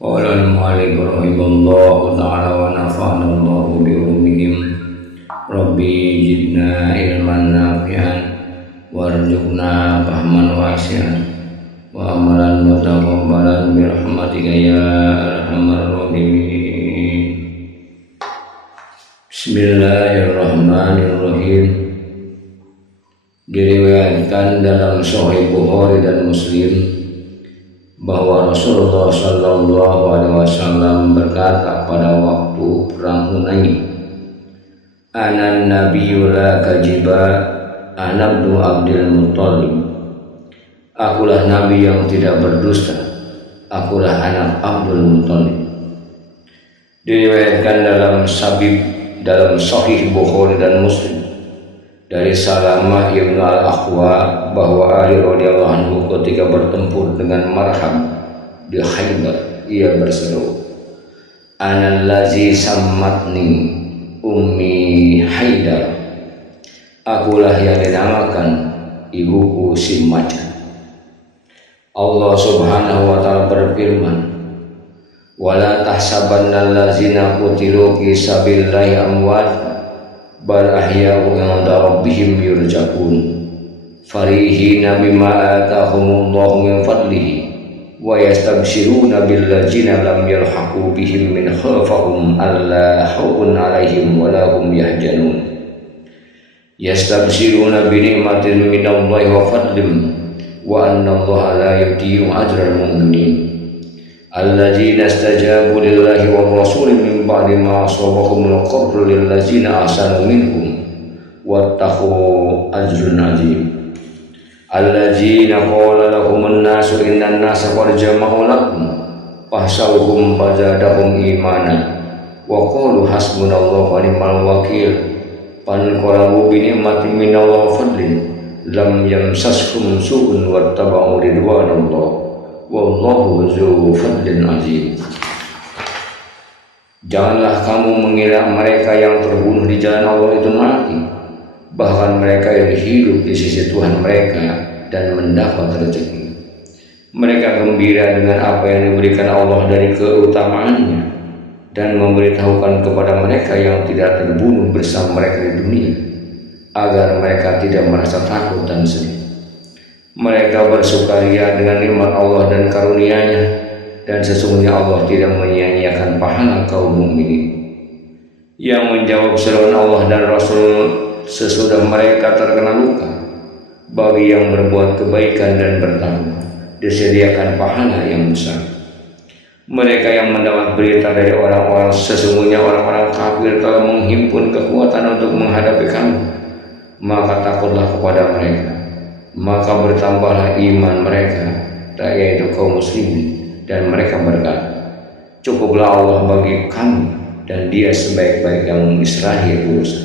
Qala al-mu'allif rahimahullahu ta'ala wa nafa'ana Allahu bi ulumihim. Rabbi zidna ilman nafi'an warzuqna fahman wasi'an wa amalan mutaqabbalan bi rahmatika ya arhamar rahimin. Bismillahirrahmanirrahim. Diriwayatkan dalam Sahih Bukhari dan Muslim bahwa Rasulullah Shallallahu Alaihi Wasallam berkata pada waktu perang Hunain, "Anan Nabiyyu la kajiba, ana ibnu Abdul Muttalib." Akulah Nabi yang tidak berdusta, akulah anak Abdul Muttalib. Diriwayatkan dalam Sahih Bukhari dan Muslim dari Salamah ibnu al-Aqwa bahwa Ali radhiyallahu anhu ketika bertempur dengan Marham di Khaybar, ia berseru, "Anal ladzi sammatni ummi Haidar." Akulah yang dinamakan ibuku si Macan. Allah Subhanahu wa taala berfirman, "Wala tahsabanna allazina qutilu fi sabilillahi amwat bal ahya'u 'inda rabbihim yurzaqun farihina bima atahumullahu min fadlihi wa yastabshiruna bil ladzina lam yalhaqu bihim min khalfahum alla khawfun 'alaihim wa la hum yahzanun yastabshiruna bi ni'matin minallahi wa fadlin wa anna Allaha la yudhi'u ajral mu'minin alladzina istajabu lillahi wa rasuli min ba'di ma asabahum al-qarhu lilladzina ahsanu minhum wattaqu ajrun azim alladzina qala lahum an-nasu innan nasa qad jama'u lakum fahsawhum fazadahum imana wa qalu hasbunallahu wa ni'mal wakil fanqalabu bi ni'matin minallahi wa fadlin lam yamsashum su'un wattaba'u ridwanallah wallahu dzu fadlin azim. Janganlah kamu mengira mereka yang terbunuh di jalan Allah itu mati, bahkan mereka yang hidup di sisi Tuhan mereka dan mendapat rezeki. Mereka gembira dengan apa yang diberikan Allah dari keutamaannya dan memberitahukan kepada mereka yang tidak terbunuh bersama mereka di dunia agar mereka tidak merasa takut dan sedih. Mereka bersukaria dengan nikmat Allah dan karunia-Nya, dan sesungguhnya Allah tidak menyia-nyiakan pahala kaum mukminin. Yang menjawab seruan Allah dan Rasul sesudah mereka terkena luka, bagi yang berbuat kebaikan dan bertakwa disediakan pahala yang besar. Mereka yang mendapat berita dari orang-orang, sesungguhnya orang-orang kafir telah menghimpun kekuatan untuk menghadapi kamu, maka takutlah kepada mereka. Maka bertambahlah iman mereka, yaitu kaum muslimin, dan mereka berkata, "Cukuplah Allah bagi kami, dan Dia sebaik-baik yang mengisrahi urusan."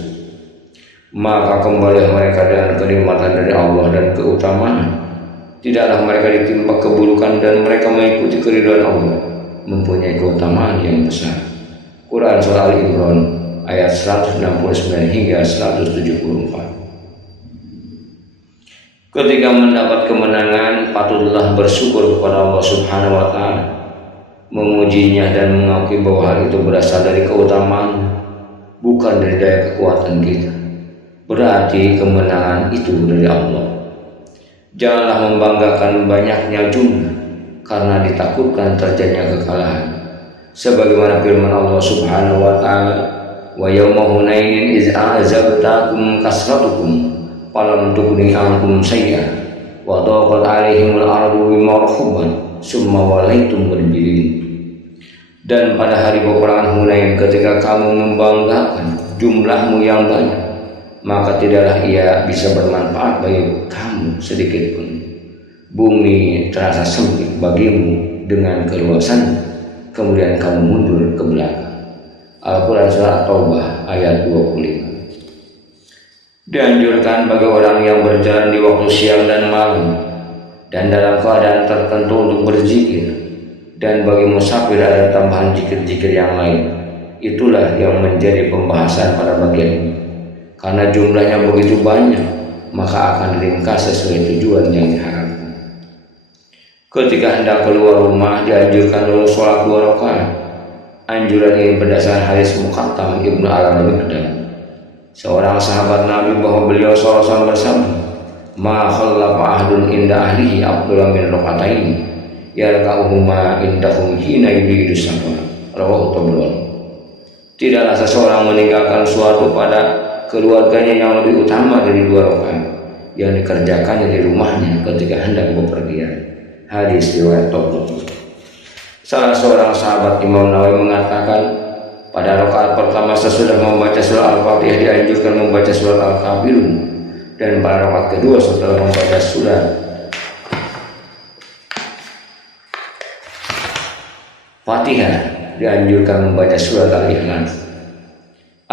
Maka kembali mereka dengan kenikmatan dari Allah dan keutamaan. Tidaklah mereka ditimpa keburukan, dan mereka mengikuti keridhaan Allah, mempunyai keutamaan yang besar. Quran Surah Al-Imran ayat 169 hingga 174. Ketika mendapat kemenangan, patutlah bersyukur kepada Allah Subhanahu wa taala, memujinya dan mengakui bahwa hal itu berasal dari keutamaan, bukan dari daya kekuatan kita. Berarti kemenangan itu dari Allah. Janganlah membanggakan banyaknya jumlah, karena ditakutkan terjadinya kekalahan. Sebagaimana firman Allah Subhanahu wa taala, "Wa yauma Hunainin iz a'jabtakum kasratukum falam tughni ankum syai'an wa daqat 'alaihimul ardu bima rahabat summa walaitum mudbirin." Dan pada hari peperangan Hunain, ketika kamu membanggakan jumlahmu yang banyak, maka tidaklah ia bisa bermanfaat bagi kamu sedikit pun. Bumi terasa sempit bagimu dengan keluasan, kemudian kamu mundur ke belakang. Al-Quran Surah At-Taubah ayat 25. Dianjurkan bagi orang yang berjalan di waktu siang dan malam dan dalam keadaan tertentu untuk berzikir, dan bagi musafir ada tambahan zikir-zikir yang lain. Itulah yang menjadi pembahasan pada bagian ini. Karena jumlahnya begitu banyak, maka akan diringkas sesuai tujuan yang diharapkan. Ketika hendak keluar rumah dianjurkan untuk sholat 2 rakaat. Anjuran ini berdasarkan hadis Muqattam Ibnu Al-Miqdam, seorang sahabat Nabi, bahwa beliau SAW bersabda, "Ma khallafa ahdun inda ahlihi afdala min raka'ataini yarka'uhuma indahum hina yuridu safar." Rawahu Tabrani. Tidaklah seseorang meninggalkan suatu pada keluarganya yang lebih utama dari 2 rakaat yang dikerjakannya di rumahnya ketika hendak bepergian. Hadis riwayat Tabrani. Salah seorang sahabat Imam Nawawi mengatakan, pada rakaat pertama sesudah membaca surah Al-Fatihah dianjurkan membaca surat Al-Kafirun, dan pada rakaat kedua setelah membaca surah Fatihah dianjurkan membaca surat Al-Ikhlas.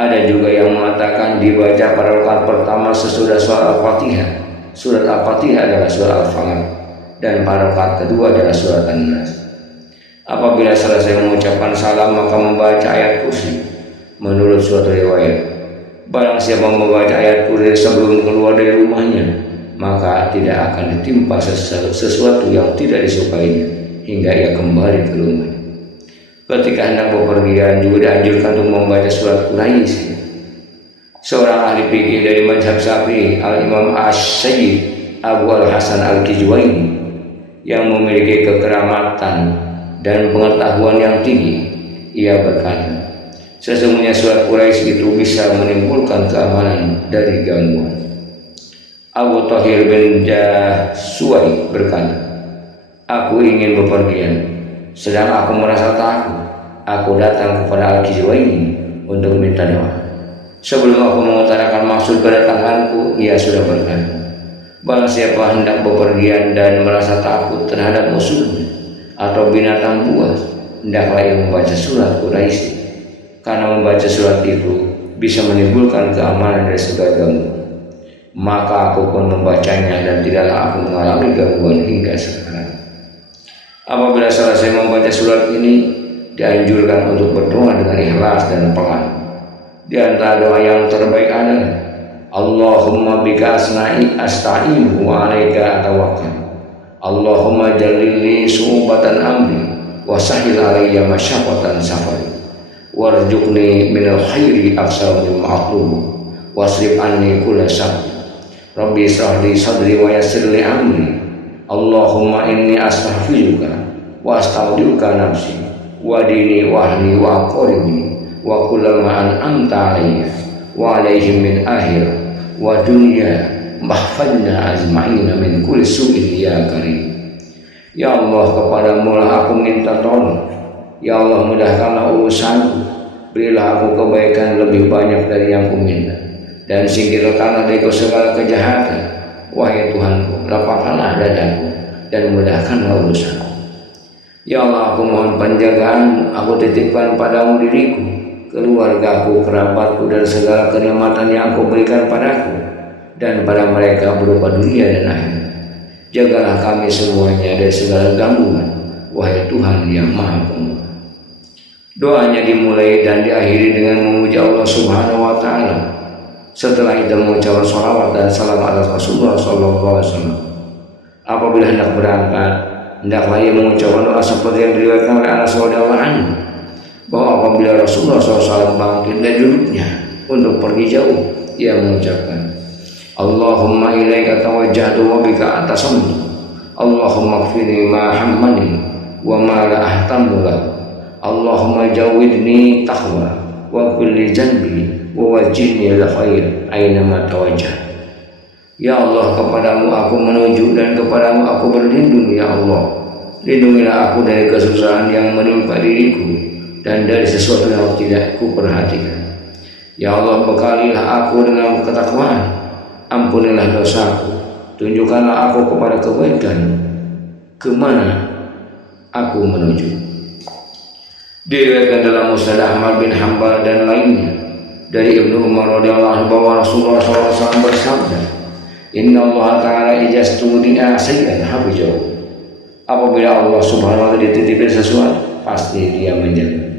Ada juga yang mengatakan dibaca pada rakaat pertama sesudah surat Al-Fatihah. Surat Al-Fatihah adalah surat Al-Falaq, dan pada rakaat kedua adalah surat An-Nas. Apabila selesai mengucapkan salam maka membaca ayat kursi. Menurut suatu riwayat, barang siapa membaca ayat kursi sebelum keluar dari rumahnya, maka tidak akan ditimpa sesuatu yang tidak disukainya hingga ia kembali ke rumah. Ketika hendak bepergian juga dianjurkan untuk membaca surat Quraisy. Seorang ahli fikih dari mazhab Syafi'i, Al-Imam Asy-Syaikh Abu Al-Hasan Al-Kijwaini, yang memiliki kekeramatan dan pengetahuan yang tinggi, ia berkata, sesungguhnya surat Quraisy itu bisa menimbulkan keamanan dari gangguan. Abu Thahir bin Jasuai berkata, aku ingin bepergian, sedang aku merasa takut. Aku datang kepada Al-Kijwaini untuk minta doa. Sebelum aku mengutarakan maksud kedatanganku, ia sudah berkata, barang siapa hendak bepergian dan merasa takut terhadap musuhnya atau binatang buas, hendaklah ia membaca surat Quraisy, karena membaca surat itu bisa menimbulkan keamanan dari segala gangguan. Maka aku pun membacanya dan tidaklah aku mengalami gangguan hingga sekarang. Apabila selesai membaca surat ini, dianjurkan untuk berdoa dengan ikhlas dan pelan. Di antara doa yang terbaik adalah Allahumma bika asna'i asta'inu wa alaika atawakkal. Allahumma jalilni su'ubatan amri wa sahil alayya masyaqqatan safari warzuqni minal khairi aksar mimma atlubu wasrif anni kulla syarr. Rabbi shrah li sadri wa yassir li amri. Allahumma inni astaghfiruka wa astaudiuka nafsi wa dini wa ahli wa aqribni wa kullama an'amta alayya wa alaihim min akhir wa dunya mahfadna azma'ina min kulli su'in ya karim. Ya Allah, kepadamu lah aku minta tolong. Ya Allah, mudahkanlah urusanku, berilah aku kebaikan lebih banyak dari yang ku minta, dan singkirkanlah dariku segala kejahatan. Wahai Tuhanku, lapangkanlah dadaku dan mudahkanlah urusanku. Ya Allah, aku mohon penjagaan, aku titipkan padamu diriku, keluargaku, kerabatku, dan segala kenikmatan yang Kau berikan padaku dan pada mereka berupa dunia dan akhirat. Jagalah kami semuanya dari segala gangguan, wahai Tuhan yang Maha Pemurah. Doanya dimulai dan diakhiri dengan memuji Allah Subhanahu wa Ta'ala. Setelah itu mengucapkan sholawat dan salam atas Rasulullah SAW. Apabila hendak berangkat, hendaklah ia mengucapkan doa seperti yang diriwayatkan oleh Anas radhiyallahu anhu, bahwa apabila Rasulullah SAW bangkit dari duduknya untuk pergi jauh, ia mengucapkan, Allahumma ilaika tawajjahtu wa bika atasamtu. Allahumma ighfirli ma hammani wa ma la ahtamu lahu. Allahumma jawidni taqwa wa kulli janbi wa wajjihni ila khair aina ma tawajjah. Ya Allah, kepadamu aku menuju dan kepadamu aku berlindung. Ya Allah, lindungilah aku dari kesusahan yang menimpa diriku dan dari sesuatu yang tidak kuperhatikan. Ya Allah, bekalilah aku dengan ketakwaan, ampunilah dosaku, tunjukkanlah aku kepada kebaikan, kemana aku menuju. Diriwayatkan dalam Musnad Ahmad bin Hanbal dan lainnya dari Ibnu Umar radhiyallahu anhu bahwa Rasulullah SAW bersabda, Inna Allah Ta'ala ijastudi'a sayyan hafizahu. Apabila Allah Subhanahu wa Ta'ala dititipin sesuatu, pasti Dia menjaga.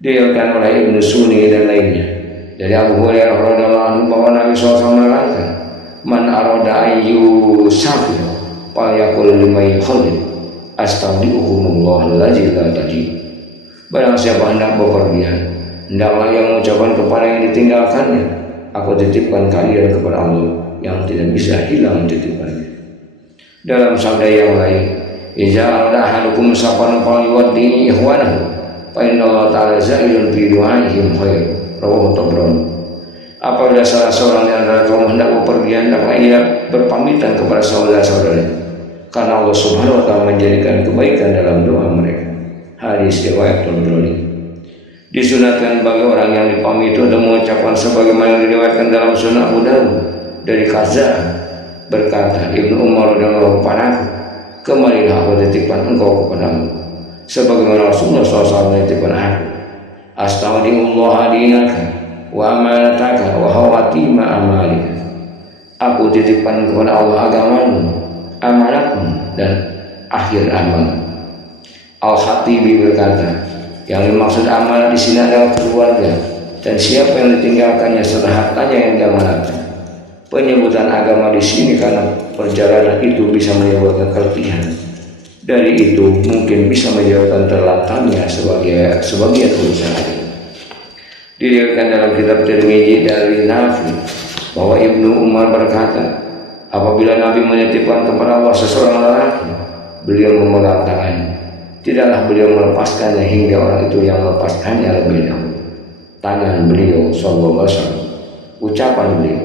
Diriwayatkan oleh Ibnu Sunni dan lainnya dari Abu Hurairah radhiyallahu anhu bahwa Nabi SAW menerangkan, Man arada ayyu safir falyaqul liman yukhallil astaudiukumullah allazi la tajid. Barang siapa hendak bepergian, hendaklah ia mengucapkan kepada yang ditinggalkannya, aku titipkan kalian kepada Allah yang tidak bisa hilang titipannya. Dalam sabda yang lain, iza arada ahadukum safaran falyuwaddi ikhwanahu fa inna Allah ta'ala za'ilun fi du'aihim khair. Rawahu Tabrani. Apabila salah seorang di antara kaum hendak bepergian, hendaklah ia berpamitan kepada saudara-saudaranya, karena Allah Subhanahu wa ta'ala menjadikan kebaikan dalam doa mereka. Hadis riwayat Tabrani. Disunatkan bagi orang yang dipamit itu dan mengucapkan sebagaimana yang diriwayatkan dalam Sunan Abu Dawud dari Qaza berkata, Ibnu Umar radhiyallahu anhu, kemarilah aku titipkan engkau kepadamu sebagaimana Rasulullah SAW menitipkan aku. Astaudiullah dinaka wa amanataka wa hawatima amalika. Aku titipkan kepada Allah agamamu, amanatmu, dan akhir amal. Al-Khatibi berkata, yang dimaksud amanat di sini adalah keluarga dan siapa yang ditinggalkannya serta hartanya yang diamanatkan. Penyebutan agama di sini karena perjalanan itu bisa menimbulkan keletihan. Dari itu mungkin bisa menyebabkan terlantarnya sebagian urusan. Diriwayatkan dalam kitab Tirmidzi dari Nafi bahwa Ibnu Umar berkata, apabila Nabi menitipkan kepada Allah seseorang lelaki, beliau memegang tangannya. Tidaklah beliau melepaskannya hingga orang itu yang melepaskannya lebih dahulu. Tangan beliau sallallahu alaihi wasallam. Ucapan beliau,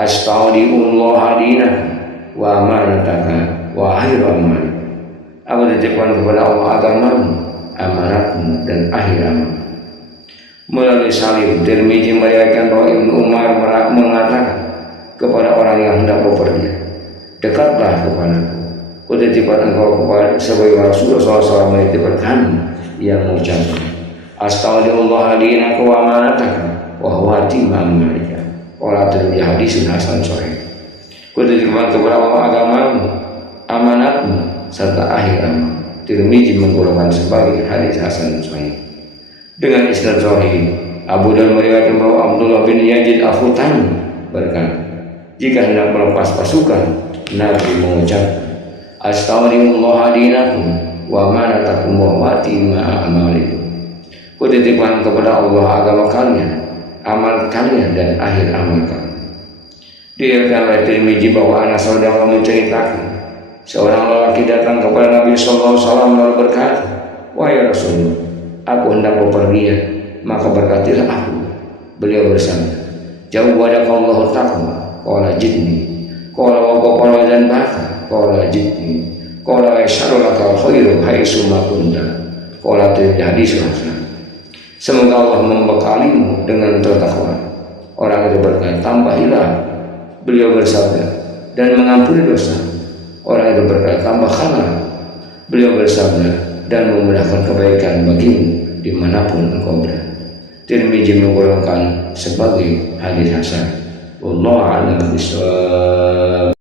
astaudiullah dinaka wa amanataka wa akhir amal. Aku titipkan kepada Allah agamamu, amanatmu, dan akhir amal. Melalui Salim, Tirmidzi meriwayatkan bahwa Ibnu Umar mengatakan kepada orang yang hendak bepergian, dekatlah kepadaku, kutitipkan engkau kepada sebagai Rasulullah SAW menitipkan kami yang mengucapkan astaudiullah dinaka wa amanataka wa hawatima amalika. Qala Tirmidzi hadisun hasan sahih. Kutitipkan kepada Allah agamamu, amanatmu, serta akhir amal. Tirmidzi menggolongkan sebagai hadis hasan sahih. Dengan isnad sahih, Abu Dawud meriwayatkan bahwa Abdullah bin Yazid Al-Khutani berkata, jika hendak melepas pasukan, Nabi mengucapkan astaudiullah dinakum wa amanatakum wa hawatima amalikum. Kutitipkan kepada Allah agama kalian, amal kalian, dan akhir amal kalian. Diriwayatkan oleh Tirmidzi bahwa Anas radhiyallahu anhu menceritakan, seorang lelaki datang kepada Nabi sallallahu alaihi wasallam lalu berkata, wahai Rasulullah, aku hendak bepergian, maka berkatilah aku. Beliau bersabda, jawwadakallahu taqwa, qala jidni, qala wa qala zanbaka, qala jidni, qala yasharulakal khairu haitsu ma kunta, qala hadis hasan. Semoga Allah membekalimu dengan bertakwa. Orang itu berkata, tambahilah. Beliau bersabda, dan mengampuni dosa. Orang itu berkata, tambahkanlah. Beliau bersabda, dan memudahkan kebaikan bagimu dimanapun engkau berada. Tirmidzi menggolongkan sebagai hadis hasan. Wallahu a'lam bishawab.